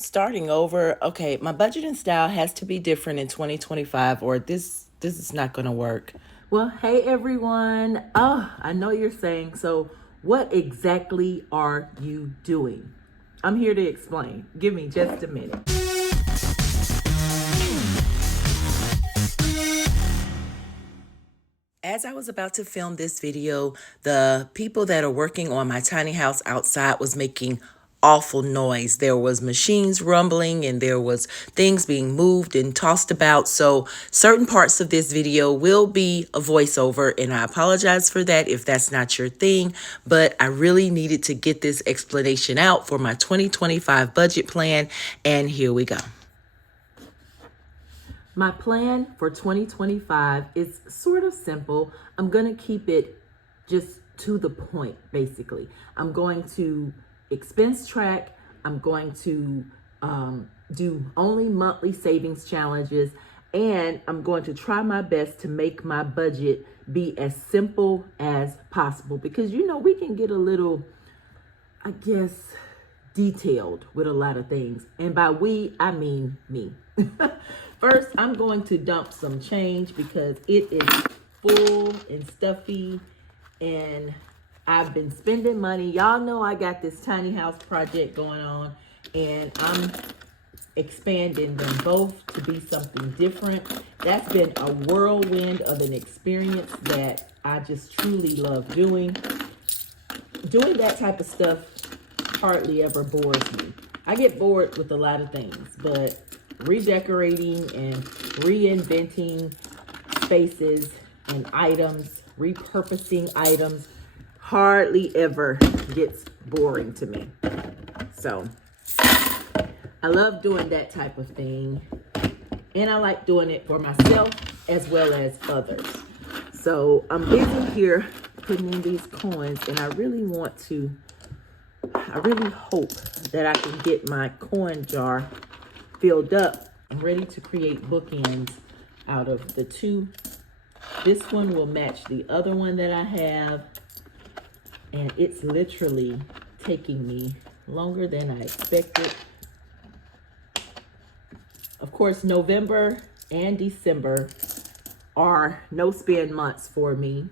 Starting over. Okay, my budgeting style has to be different in 2025 or this is not going to work. Well, hey everyone. Oh, I know you're saying, so what exactly are you doing? I'm here to explain. Give me just a minute. As I was about to film this video, the people that are working on my tiny house outside was making awful noise. There was machines rumbling and there was things being moved and tossed about. So certain parts of this video will be a voiceover, and I apologize for that if that's not your thing, but I really needed to get this explanation out for my 2025 budget plan, and here we go. My plan for 2025 is sort of simple. I'm going to keep it just to the point, basically. I'm going to expense track. I'm going to do only monthly savings challenges. And I'm going to try my best to make my budget be as simple as possible. Because, we can get a little, I guess, detailed with a lot of things. And by we, I mean me. First, I'm going to dump some change because it is full and stuffy and I've been spending money. Y'all know I got this tiny house project going on and I'm expanding them both to be something different. That's been a whirlwind of an experience that I just truly love doing. Doing that type of stuff hardly ever bores me. I get bored with a lot of things, but redecorating and reinventing spaces and items, repurposing items, hardly ever gets boring to me. So I love doing that type of thing. And I like doing it for myself as well as others. So I'm busy here putting in these coins, and I really hope that I can get my coin jar filled up. I'm ready to create bookends out of the two. This one will match the other one that I have, and it's literally taking me longer than I expected. Of course, November and December are no spend months for me.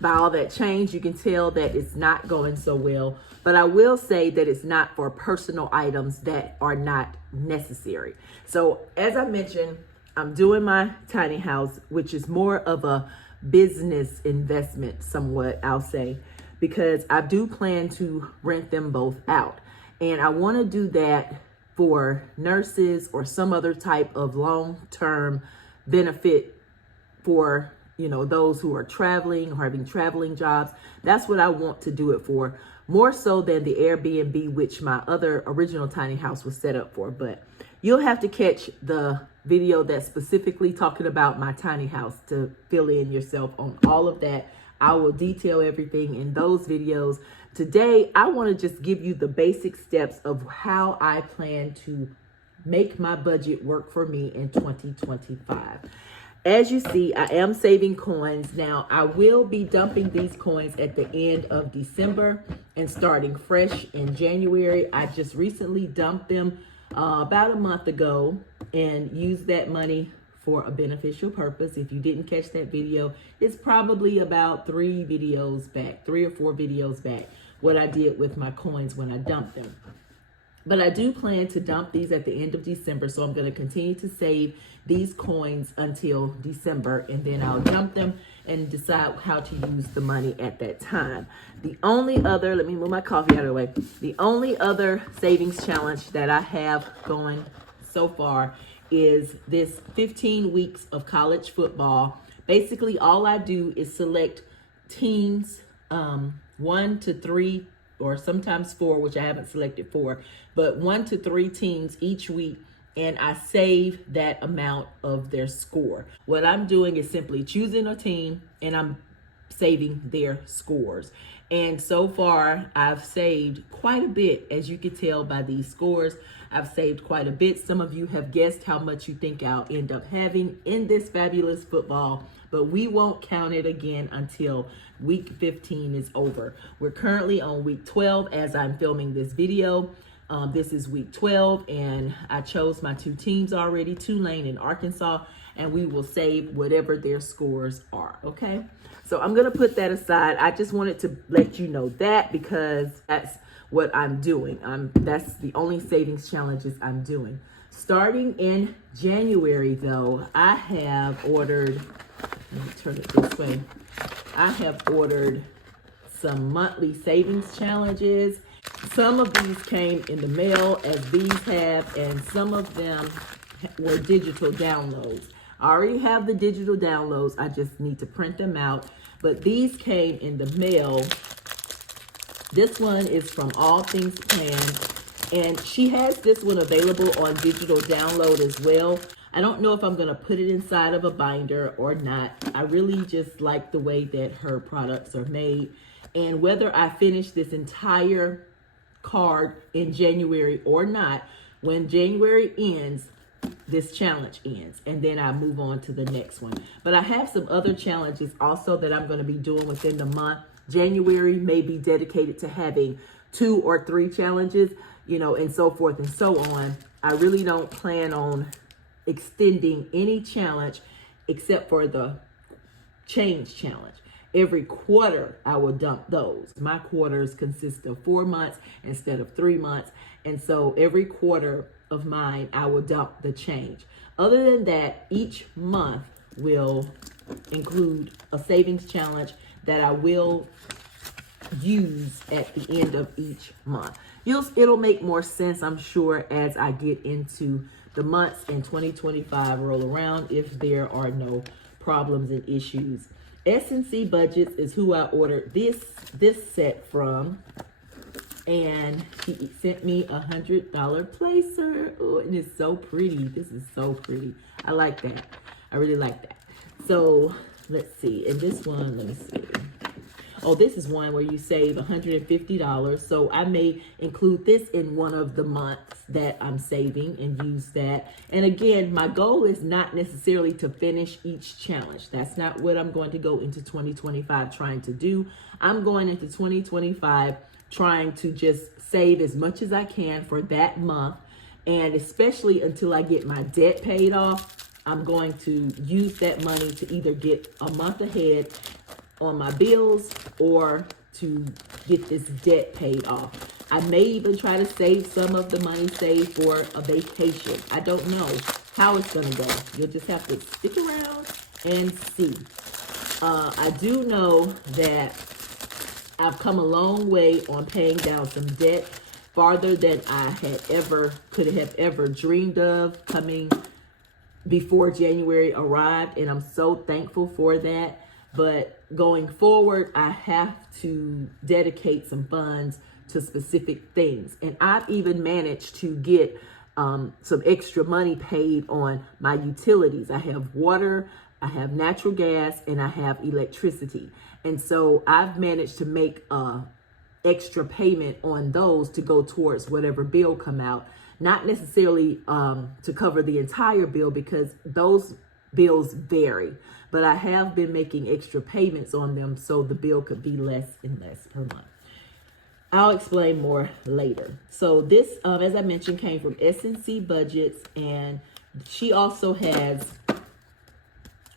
By all that change, you can tell that it's not going so well. But I will say that it's not for personal items that are not necessary. So as I mentioned, I'm doing my tiny house, which is more of a business investment, somewhat, I'll say, because I do plan to rent them both out. And I want to do that for nurses or some other type of long-term benefit for those who are traveling or having traveling jobs. That's what I want to do it for, more so than the Airbnb, which my other original tiny house was set up for. But you'll have to catch the video that's specifically talking about my tiny house to fill in yourself on all of that. I will detail everything in those videos. Today, I want to just give you the basic steps of how I plan to make my budget work for me in 2025. As you see, I am saving coins. Now, I will be dumping these coins at the end of December and starting fresh in January. I just recently dumped them about a month ago and used that money for a beneficial purpose. If you didn't catch that video, it's probably about 3 or 4 videos back, what I did with my coins when I dumped them. But I do plan to dump these at the end of December, so I'm going to continue to save these coins until December, and then I'll dump them and decide how to use the money at that time. The only other, let me move my coffee out of the way. The only other savings challenge that I have going so far is this 15 weeks of college football. Basically, all I do is select teams, 1 to 3, or sometimes 4, which I haven't selected 4, but 1 to 3 teams each week, and I save that amount of their score. What I'm doing is simply choosing a team, and I'm saving their scores. And so far, I've saved quite a bit. As you can tell by these scores, I've saved quite a bit. Some of you have guessed how much you think I'll end up having in this fabulous football, but we won't count it again until week 15 is over. We're currently on week 12 as I'm filming this video. This is week 12, and I chose my two teams already, Tulane and Arkansas, and we will save whatever their scores are, okay? So I'm going to put that aside. I just wanted to let you know that because that's what I'm doing. That's the only savings challenges I'm doing. Starting in January, though, I have ordered, let me turn it this way. I have ordered some monthly savings challenges. Some of these came in the mail, as these have, and some of them were digital downloads. I already have the digital downloads. I just need to print them out. But these came in the mail. This one is from All Things Planned, and she has this one available on digital download as well. I don't know if I'm going to put it inside of a binder or not. I really just like the way that her products are made. And whether I finish this entire card in January or not, when January ends, this challenge ends, and then I move on to the next one. But I have some other challenges also that I'm going to be doing within the month. January may be dedicated to having 2 or 3 challenges, you know, and so forth and so on. I really don't plan on extending any challenge except for the change challenge. Every quarter, I will dump those. My quarters consist of 4 months instead of 3 months. And so every quarter of mine, I will dump the change. Other than that, each month will include a savings challenge that I will use at the end of each month. It'll make more sense, I'm sure, as I get into the months in 2025 roll around, if there are no problems and issues. S&C Budgets is who I ordered this set from, and he sent me $100 placer. Oh, and it's so pretty. This is so pretty. I like that. I really like that. So let's see. And this one, let me see. Oh, this is one where you save $150. So I may include this in one of the months that I'm saving and use that. And again, my goal is not necessarily to finish each challenge. That's not what I'm going to go into 2025 trying to do. I'm going into 2025 trying to just save as much as I can for that month. And especially until I get my debt paid off, I'm going to use that money to either get a month ahead on my bills or to get this debt paid off. I may even try to save some of the money saved for a vacation. I don't know how it's going to go. You'll just have to stick around and see. I do know that I've come a long way on paying down some debt, farther than I could have ever dreamed of coming before January arrived, and I'm so thankful for that. But going forward, I have to dedicate some funds to specific things. And I've even managed to get some extra money paid on my utilities. I have water, I have natural gas, and I have electricity. And so I've managed to make extra payment on those to go towards whatever bill come out. Not necessarily to cover the entire bill, because those bills vary. But I have been making extra payments on them so the bill could be less and less per month. I'll explain more later. So this, as I mentioned, came from S&C Budgets, and she also has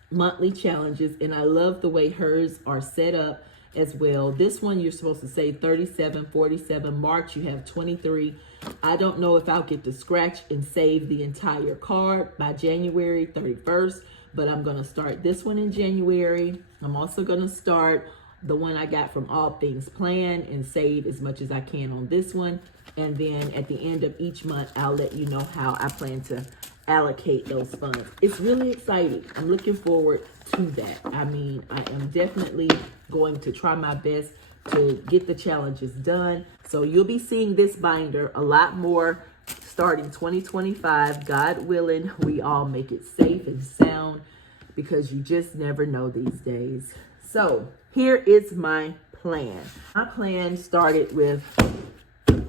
monthly challenges, and I love the way hers are set up as well. This one, you're supposed to save 37, 47. March, you have 23. I don't know if I'll get to scratch and save the entire card by January 31st, but I'm going to start this one in January. I'm also going to start the one I got from All Things Planned and save as much as I can on this one. And then at the end of each month, I'll let you know how I plan to allocate those funds. It's really exciting. I'm looking forward to that. I mean, I am definitely going to try my best to get the challenges done. So you'll be seeing this binder a lot more starting 2025. God willing, we all make it safe and sound, because you just never know these days. So here is my plan. My plan started with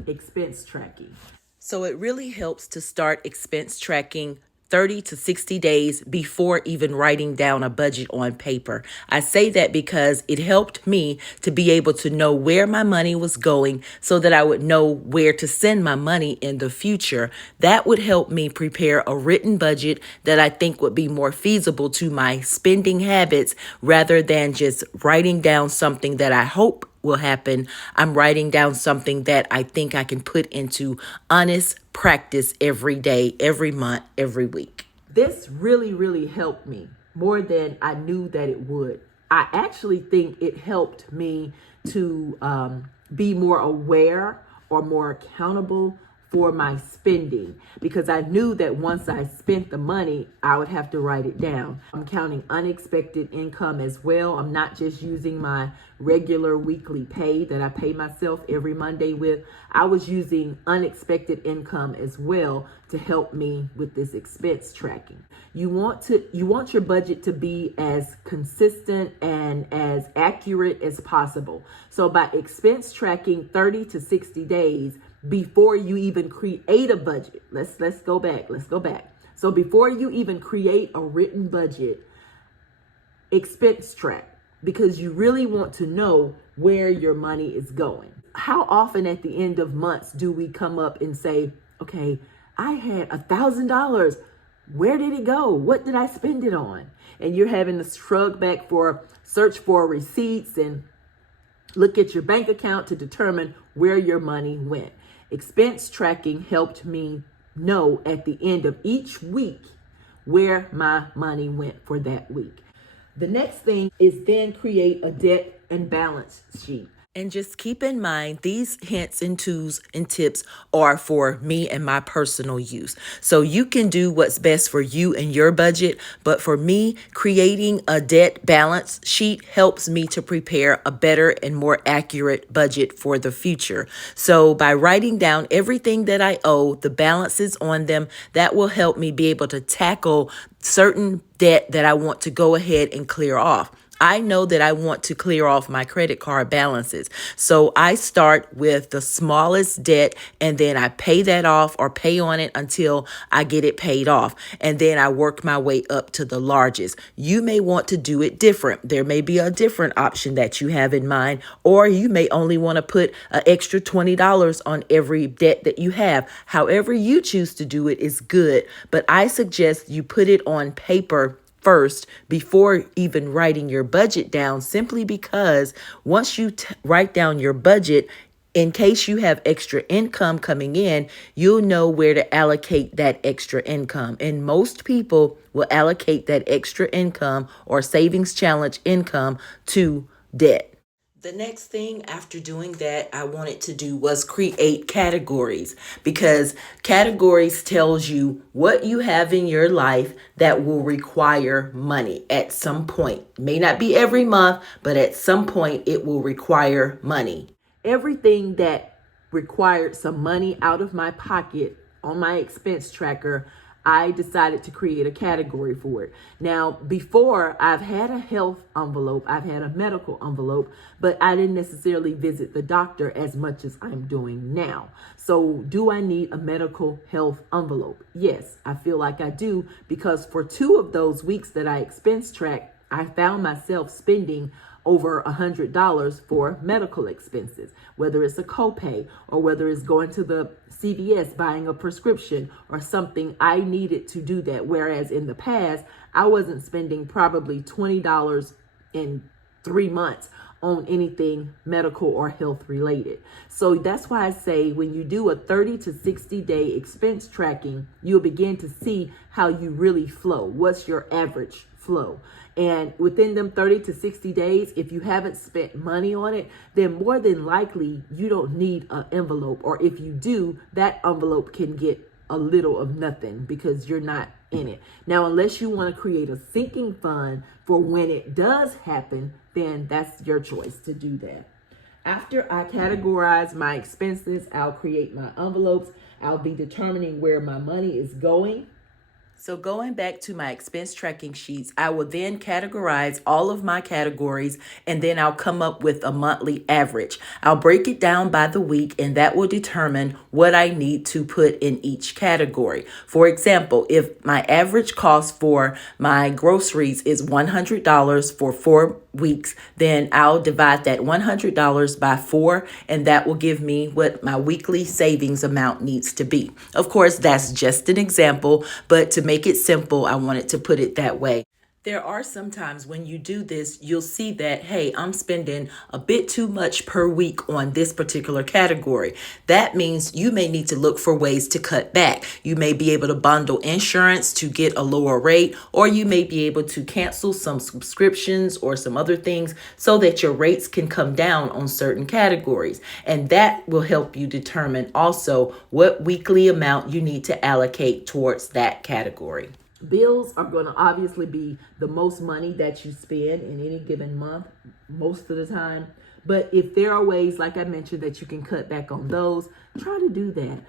expense tracking. So it really helps to start expense tracking 30 to 60 days before even writing down a budget on paper. I say that because it helped me to be able to know where my money was going so that I would know where to send my money in the future. That would help me prepare a written budget that I think would be more feasible to my spending habits rather than just writing down something that I hope will happen. I'm writing down something that I think I can put into honest practice every day, every month, every week. This really, really helped me more than I knew that it would. I actually think it helped me to be more aware or more accountable for my spending, because I knew that once I spent the money, I would have to write it down. I'm counting unexpected income as well. I'm not just using my regular weekly pay that I pay myself every Monday with. I was using unexpected income as well to help me with this expense tracking. You want your budget to be as consistent and as accurate as possible. So by expense tracking 30 to 60 days, before you even create a budget. Let's go back. So before you even create a written budget, expense track, because you really want to know where your money is going. How often at the end of months do we come up and say, okay, I had $1,000. Where did it go? What did I spend it on? And you're having to search for receipts and look at your bank account to determine where your money went. Expense tracking helped me know at the end of each week where my money went for that week. The next thing is then create a debt and balance sheet. And just keep in mind, these hints and tools and tips are for me and my personal use. So you can do what's best for you and your budget. But for me, creating a debt balance sheet helps me to prepare a better and more accurate budget for the future. So by writing down everything that I owe, the balances on them, that will help me be able to tackle certain debt that I want to go ahead and clear off. I know that I want to clear off my credit card balances. So I start with the smallest debt and then I pay that off or pay on it until I get it paid off. And then I work my way up to the largest. You may want to do it different. There may be a different option that you have in mind, or you may only want to put an extra $20 on every debt that you have. However you choose to do it is good, but I suggest you put it on paper first before even writing your budget down, simply because once you write down your budget, in case you have extra income coming in, you'll know where to allocate that extra income. And most people will allocate that extra income or savings challenge income to debt. The next thing after doing that I wanted to do was create categories, because categories tells you what you have in your life that will require money at some point. May not be every month, but at some point it will require money. Everything that required some money out of my pocket on my expense tracker, I decided to create a category for it. Now, before, I've had a health envelope, I've had a medical envelope, but I didn't necessarily visit the doctor as much as I'm doing now. So do I need a medical health envelope? Yes, I feel like I do, because for 2 of those weeks that I expense tracked, I found myself spending over $100 for medical expenses, whether it's a copay or whether it's going to the CVS buying a prescription or something. I needed to do that. Whereas in the past, I wasn't spending probably $20 in 3 months on anything medical or health related. So that's why I say when you do a 30 to 60 day expense tracking, you'll begin to see how you really flow. What's your average flow? And within them 30 to 60 days, if you haven't spent money on it, then more than likely you don't need an envelope. Or if you do, that envelope can get a little of nothing because you're not in it. Now, unless you want to create a sinking fund for when it does happen, then that's your choice to do that. After I categorize my expenses, I'll create my envelopes. I'll be determining where my money is going. So going back to my expense tracking sheets, I will then categorize all of my categories and then I'll come up with a monthly average. I'll break it down by the week and that will determine what I need to put in each category. For example, if my average cost for my groceries is $100 for 4 weeks, then I'll divide that $100 by 4 and that will give me what my weekly savings amount needs to be. Of course, that's just an example, but to make it simple, I wanted to put it that way. There are some times when you do this, you'll see that, hey, I'm spending a bit too much per week on this particular category. That means you may need to look for ways to cut back. You may be able to bundle insurance to get a lower rate, or you may be able to cancel some subscriptions or some other things so that your rates can come down on certain categories. And that will help you determine also what weekly amount you need to allocate towards that category. Bills are going to obviously be the most money that you spend in any given month, most of the time. But if there are ways, like I mentioned, that you can cut back on those, try to do that.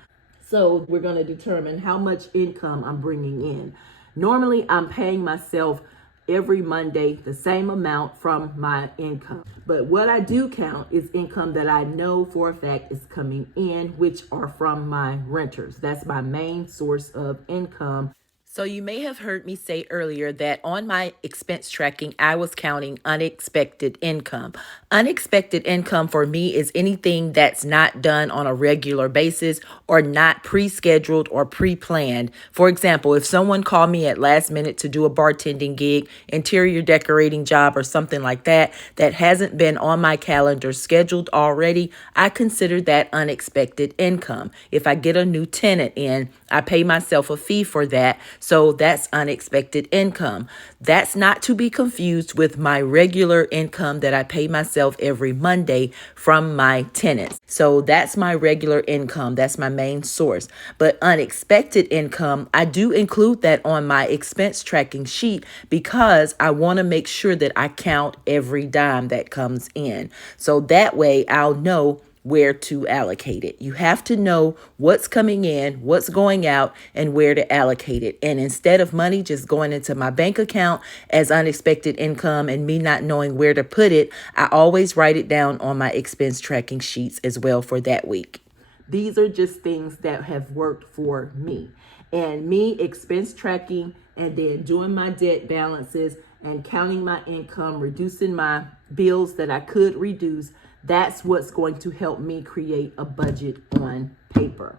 So we're going to determine how much income I'm bringing in. Normally, I'm paying myself every Monday the same amount from my income. But what I do count is income that I know for a fact is coming in, which are from my renters. That's my main source of income. So you may have heard me say earlier that on my expense tracking, I was counting unexpected income. Unexpected income for me is anything that's not done on a regular basis or not pre-scheduled or pre-planned. For example, if someone called me at last minute to do a bartending gig, interior decorating job, or something like that, that hasn't been on my calendar scheduled already, I consider that unexpected income. If I get a new tenant in, I pay myself a fee for that. So that's unexpected income. That's not to be confused with my regular income that I pay myself every Monday from my tenants. So that's my regular income. That's my main source. But unexpected income, I do include that on my expense tracking sheet because I want to make sure that I count every dime that comes in. So that way I'll know where to allocate it. You have to know what's coming in, what's going out, and where to allocate it. And instead of money just going into my bank account as unexpected income and me not knowing where to put it, I always write it down on my expense tracking sheets as well for that week. These are just things that have worked for me. And me expense tracking and then doing my debt balances and counting my income, reducing my bills that I could reduce, that's what's going to help me create a budget on paper.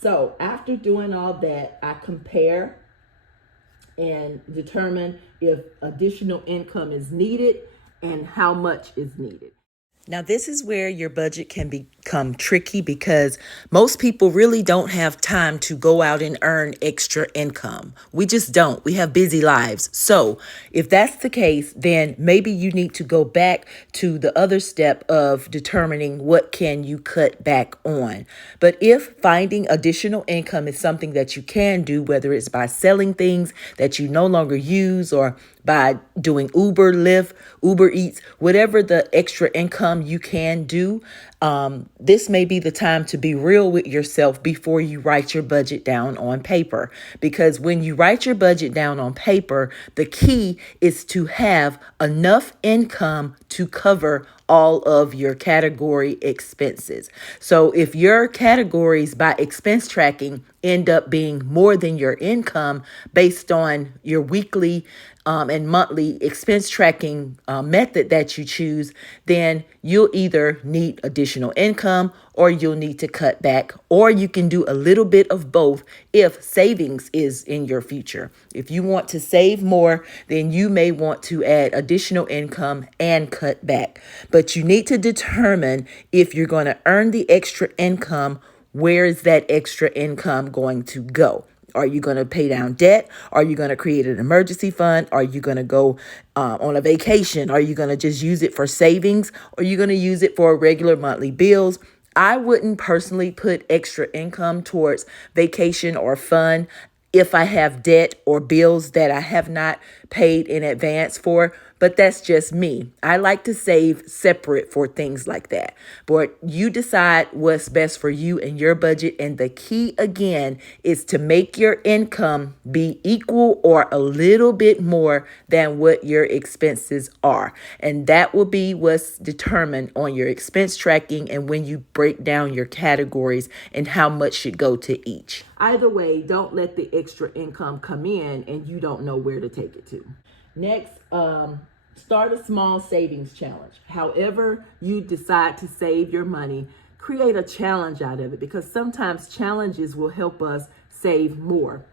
So after doing all that, I compare and determine if additional income is needed and how much is needed. Now, this is where your budget can become tricky because most people really don't have time to go out and earn extra income. We just don't. We have busy lives. So if that's the case, then maybe you need to go back to the other step of determining what can you cut back on. But if finding additional income is something that you can do, whether it's by selling things that you no longer use or by doing Uber, Lyft, Uber Eats, whatever the extra income you can do, this may be the time to be real with yourself before you write your budget down on paper. Because when you write your budget down on paper, the key is to have enough income to cover all of your category expenses. So if your categories by expense tracking end up being more than your income based on your weekly and monthly expense tracking method that you choose, then you'll either need additional income or you'll need to cut back, or you can do a little bit of both if savings is in your future. If you want to save more, then you may want to add additional income and cut back. But you need to determine if you're going to earn the extra income, where is that extra income going to go? Are you going to pay down debt? Are you going to create an emergency fund? Are you going to go on a vacation? Are you going to just use it for savings? Or are you going to use it for regular monthly bills? I wouldn't personally put extra income towards vacation or fun if I have debt or bills that I have not paid in advance for, But that's just me. I like to save separate for things like that. But you decide what's best for you and your budget. And the key again is to make your income be equal or a little bit more than what your expenses are. And that will be what's determined on your expense tracking and when you break down your categories and how much should go to each. Either way, don't let the extra income come in and you don't know where to take it to. Next, start a small savings challenge. However you decide to save your money, create a challenge out of it, because sometimes challenges will help us save more.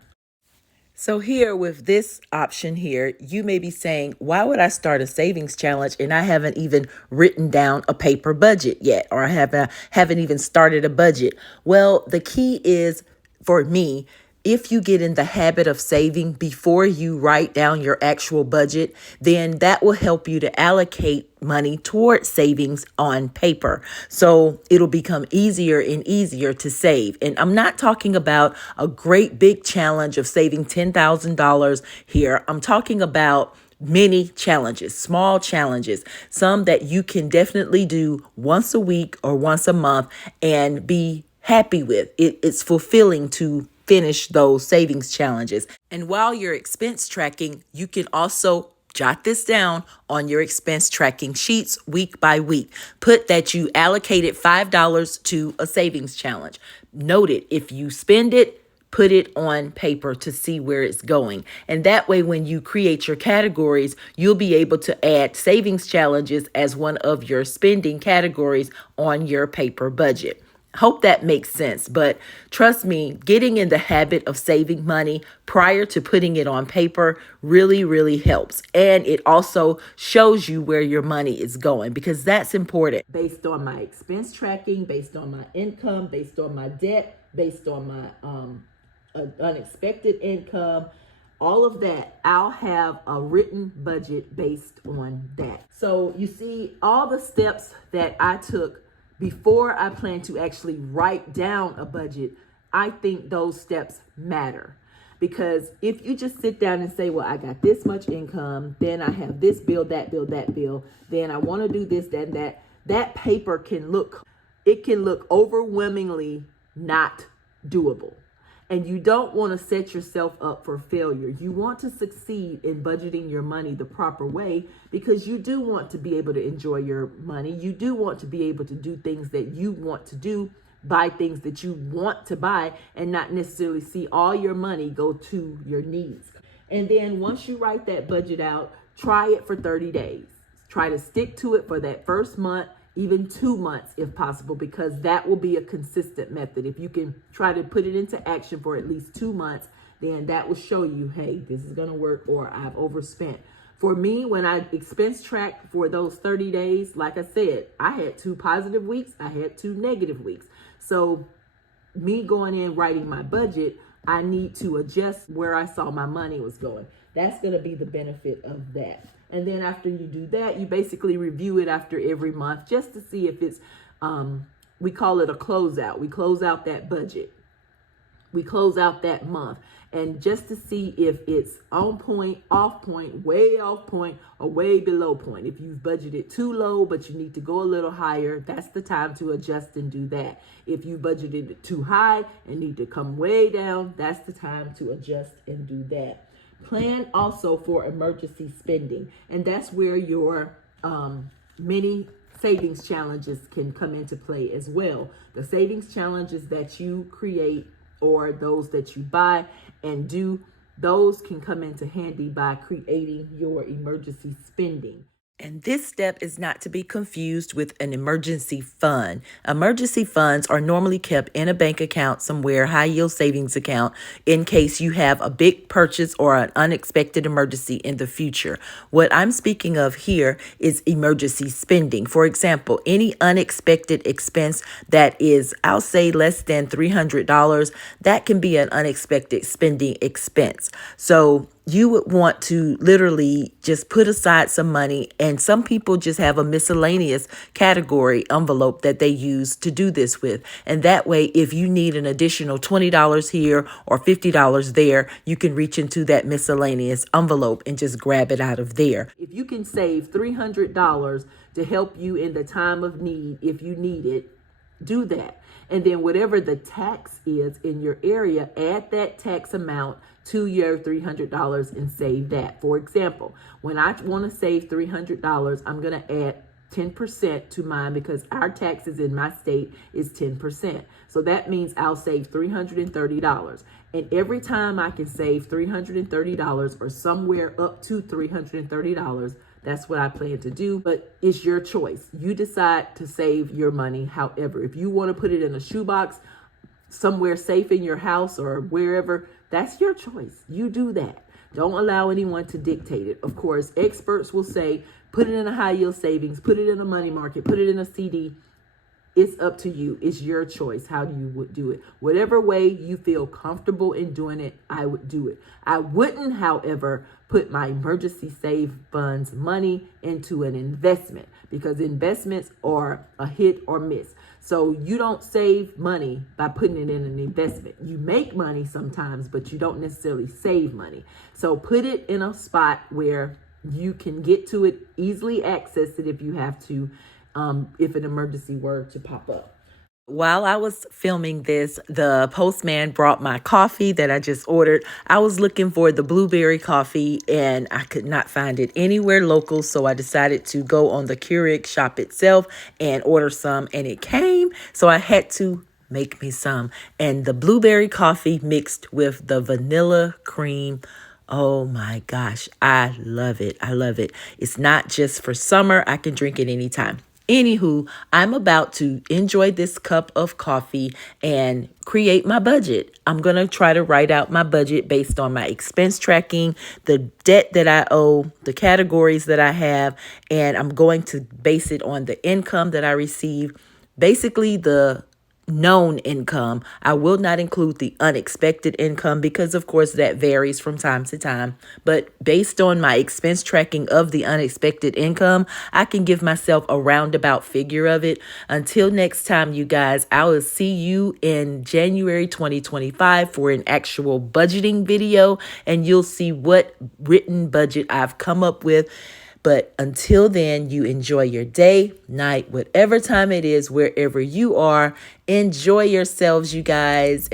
So here with this option here, you may be saying, why would I start a savings challenge and I haven't even written down a paper budget yet, or I haven't even started a budget? Well, the key is, for me, if you get in the habit of saving before you write down your actual budget, then that will help you to allocate money toward savings on paper. So it'll become easier and easier to save. And I'm not talking about a great big challenge of saving $10,000 here. I'm talking about many challenges, small challenges, some that you can definitely do once a week or once a month and be happy with. It's fulfilling to finish those savings challenges. And while you're expense tracking, you can also jot this down on your expense tracking sheets week by week. Put that you allocated $5 to a savings challenge. Note it. If you spend it, put it on paper to see where it's going. And that way, when you create your categories, you'll be able to add savings challenges as one of your spending categories on your paper budget. Hope that makes sense. But trust me, getting in the habit of saving money prior to putting it on paper really, really helps. And it also shows you where your money is going, because that's important. Based on my expense tracking, based on my income, based on my debt, based on my unexpected income, all of that, I'll have a written budget based on that. So you see all the steps that I took before I plan to actually write down a budget. I think those steps matter, because if you just sit down and say, well, I got this much income, then I have this bill, that bill, that bill, then I want to do this, that, and that paper can look overwhelmingly not doable. And you don't want to set yourself up for failure. You want to succeed in budgeting your money the proper way, because you do want to be able to enjoy your money. You do want to be able to do things that you want to do, buy things that you want to buy, and not necessarily see all your money go to your needs. And then once you write that budget out, try it for 30 days. Try to stick to it for that first month, even 2 months if possible, because that will be a consistent method. If you can try to put it into action for at least 2 months, then that will show you, hey, this is going to work, or I've overspent. For me, when I expense tracked for those 30 days, like I said, I had 2 positive weeks, I had 2 negative weeks. So me going in writing my budget, I need to adjust where I saw my money was going. That's going to be the benefit of that. And then after you do that, you basically review it after every month just to see if it's, we call it a closeout. We close out that budget. We close out that month. And just to see if it's on point, off point, way off point, or way below point. If you've budgeted too low, but you need to go a little higher, that's the time to adjust and do that. If you budgeted it too high and need to come way down, that's the time to adjust and do that. Plan also for emergency spending, and that's where your mini savings challenges can come into play as well. The savings challenges that you create or those that you buy and do, those can come into handy by creating your emergency spending. And this step is not to be confused with an emergency fund. Emergency funds are normally kept in a bank account somewhere, high yield savings account, in case you have a big purchase or an unexpected emergency in the future. What I'm speaking of here is emergency spending. For example, any unexpected expense that is, I'll say, less than $300, that can be an unexpected spending expense. So you would want to literally just put aside some money. And some people just have a miscellaneous category envelope that they use to do this with. And that way, if you need an additional $20 here or $50 there, you can reach into that miscellaneous envelope and just grab it out of there. If you can save $300 to help you in the time of need, if you need it, do that. And then whatever the tax is in your area, add that tax amount to your $300 and save that. For example, when I want to save $300, I'm going to add 10% to mine because our taxes in my state is 10%. So that means I'll save $330. And every time I can save $330 or somewhere up to $330, that's what I plan to do, but it's your choice. You decide to save your money. However, if you want to put it in a shoebox somewhere safe in your house or wherever, that's your choice. You do that. Don't allow anyone to dictate it. Of course, experts will say, put it in a high yield savings, put it in a money market, put it in a CD. It's up to you. It's your choice how you would do it. Whatever way you feel comfortable in doing it, I would do it. I wouldn't, however, put my emergency save funds money into an investment because investments are a hit or miss. So you don't save money by putting it in an investment. You make money sometimes, but you don't necessarily save money. So put it in a spot where you can get to it, easily access it if you have to, if an emergency were to pop up. While I was filming this, the postman brought my coffee that I just ordered. I was looking for the blueberry coffee and I could not find it anywhere local. So I decided to go on the Keurig shop itself and order some, and it came. So I had to make me some. And the blueberry coffee mixed with the vanilla cream. Oh my gosh, I love it. I love it. It's not just for summer. I can drink it anytime. Anywho, I'm about to enjoy this cup of coffee and create my budget. I'm going to try to write out my budget based on my expense tracking, the debt that I owe, the categories that I have, and I'm going to base it on the income that I receive, basically the known income. I will not include the unexpected income because of course that varies from time to time, but based on my expense tracking of the unexpected income, I can give myself a roundabout figure of it. Until next time, you guys, I will see you in January 2025 for an actual budgeting video, and you'll see what written budget I've come up with. But until then, you enjoy your day, night, whatever time it is, wherever you are. Enjoy yourselves, you guys.